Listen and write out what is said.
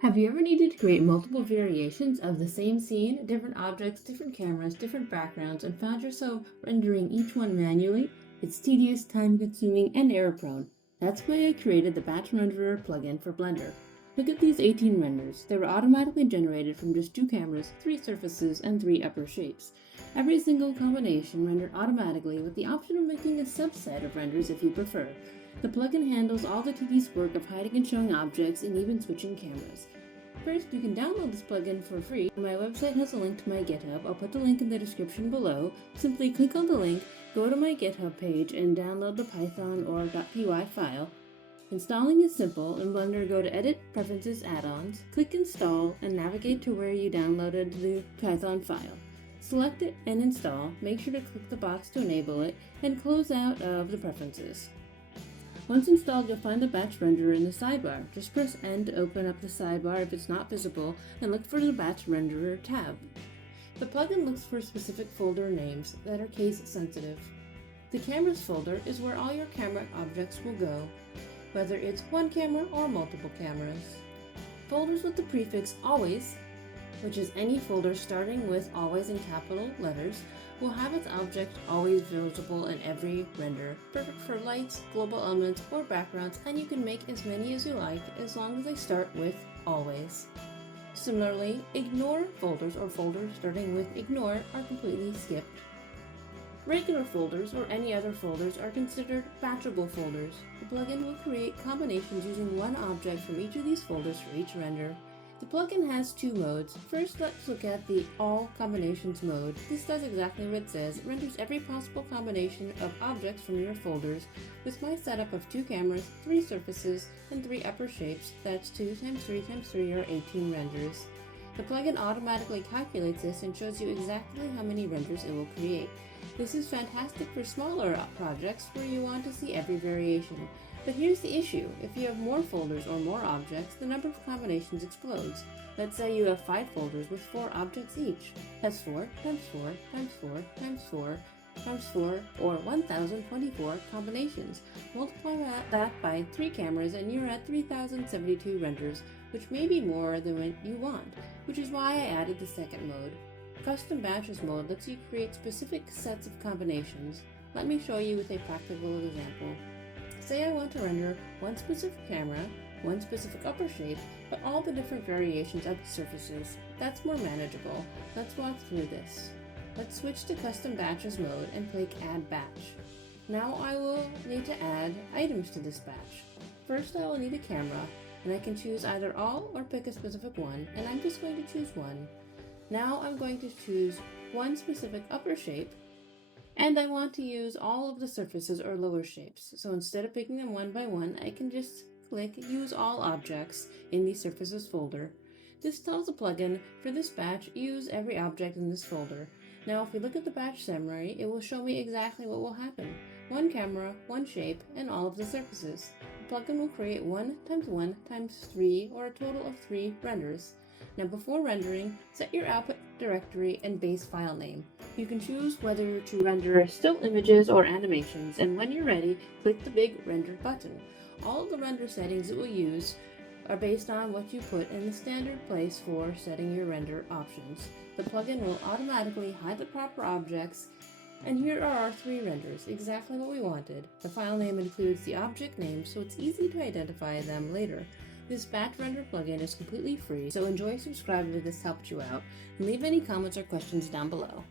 Have you ever needed to create multiple variations of the same scene, different objects, different cameras, different backgrounds, and found yourself rendering each one manually? It's tedious, time-consuming, and error-prone. That's why I created the Batch Renderer plugin for Blender. Look at these 18 renders. They were automatically generated from just 2 cameras, 3 surfaces, and 3 upper shapes. Every single combination rendered automatically with the option of making a subset of renders if you prefer. The plugin handles all the tedious work of hiding and showing objects and even switching cameras. First, you can download this plugin for free. My website has a link to my GitHub. I'll put the link in the description below. Simply click on the link, go to my GitHub page, and download the Python or .py file. Installing is simple. In Blender, go to Edit, Preferences, Add-ons, click Install, and navigate to where you downloaded the Python file. Select it and install. Make sure to click the box to enable it, and close out of the preferences. Once installed, you'll find the batch renderer in the sidebar. Just press N to open up the sidebar if it's not visible, and look for the Batch Renderer tab. The plugin looks for specific folder names that are case sensitive. The Cameras folder is where all your camera objects will go, whether it's one camera or multiple cameras. Folders with the prefix ALWAYS, which is any folder starting with always in capital letters, will have its object always visible in every render, perfect for lights, global elements, or backgrounds, and you can make as many as you like as long as they start with always. Similarly, ignore folders or folders starting with ignore are completely skipped. Regular folders or any other folders are considered batchable folders. The plugin will create combinations using one object from each of these folders for each render. The plugin has 2 modes. First, let's look at the All Combinations mode. This does exactly what it says. It renders every possible combination of objects from your folders. With my setup of 2 cameras, 3 surfaces, and 3 upper shapes, that's 2 times 3 times 3 or 18 renders. The plugin automatically calculates this and shows you exactly how many renders it will create. This is fantastic for smaller projects where you want to see every variation. But here's the issue. If you have more folders or more objects, the number of combinations explodes. Let's say you have 5 folders with 4 objects each. That's 4 times 4 times 4 times 4 times 4, or 1024 combinations. Multiply that by 3 cameras and you're at 3072 renders, which may be more than what you want, which is why I added the second mode. Custom Batches mode lets you create specific sets of combinations. Let me show you with a practical example. Say I want to render one specific camera, one specific upper shape, but all the different variations of the surfaces. That's more manageable. Let's walk through this. Let's switch to Custom Batches mode and click Add Batch. Now I will need to add items to this batch. First I will need a camera, and I can choose either all or pick a specific one, and I'm just going to choose one. Now I'm going to choose one specific upper shape, and I want to use all of the surfaces or lower shapes. So instead of picking them one by one, I can just click Use All Objects in the Surfaces folder. This tells the plugin, for this batch, use every object in this folder. Now if we look at the batch summary, it will show me exactly what will happen. One camera, one shape, and all of the surfaces. The plugin will create 1 times 1 times 3, or a total of 3 renders. Now before rendering, set your output directory and base file name. You can choose whether to render still images or animations, and when you're ready, click the big Render button. All of the render settings it will use are based on what you put in the standard place for setting your render options. The plugin will automatically hide the proper objects, and here are our 3 renders, exactly what we wanted. The file name includes the object name, so it's easy to identify them later. This Batch Render plugin is completely free, so enjoy subscribing if this helped you out, and leave any comments or questions down below.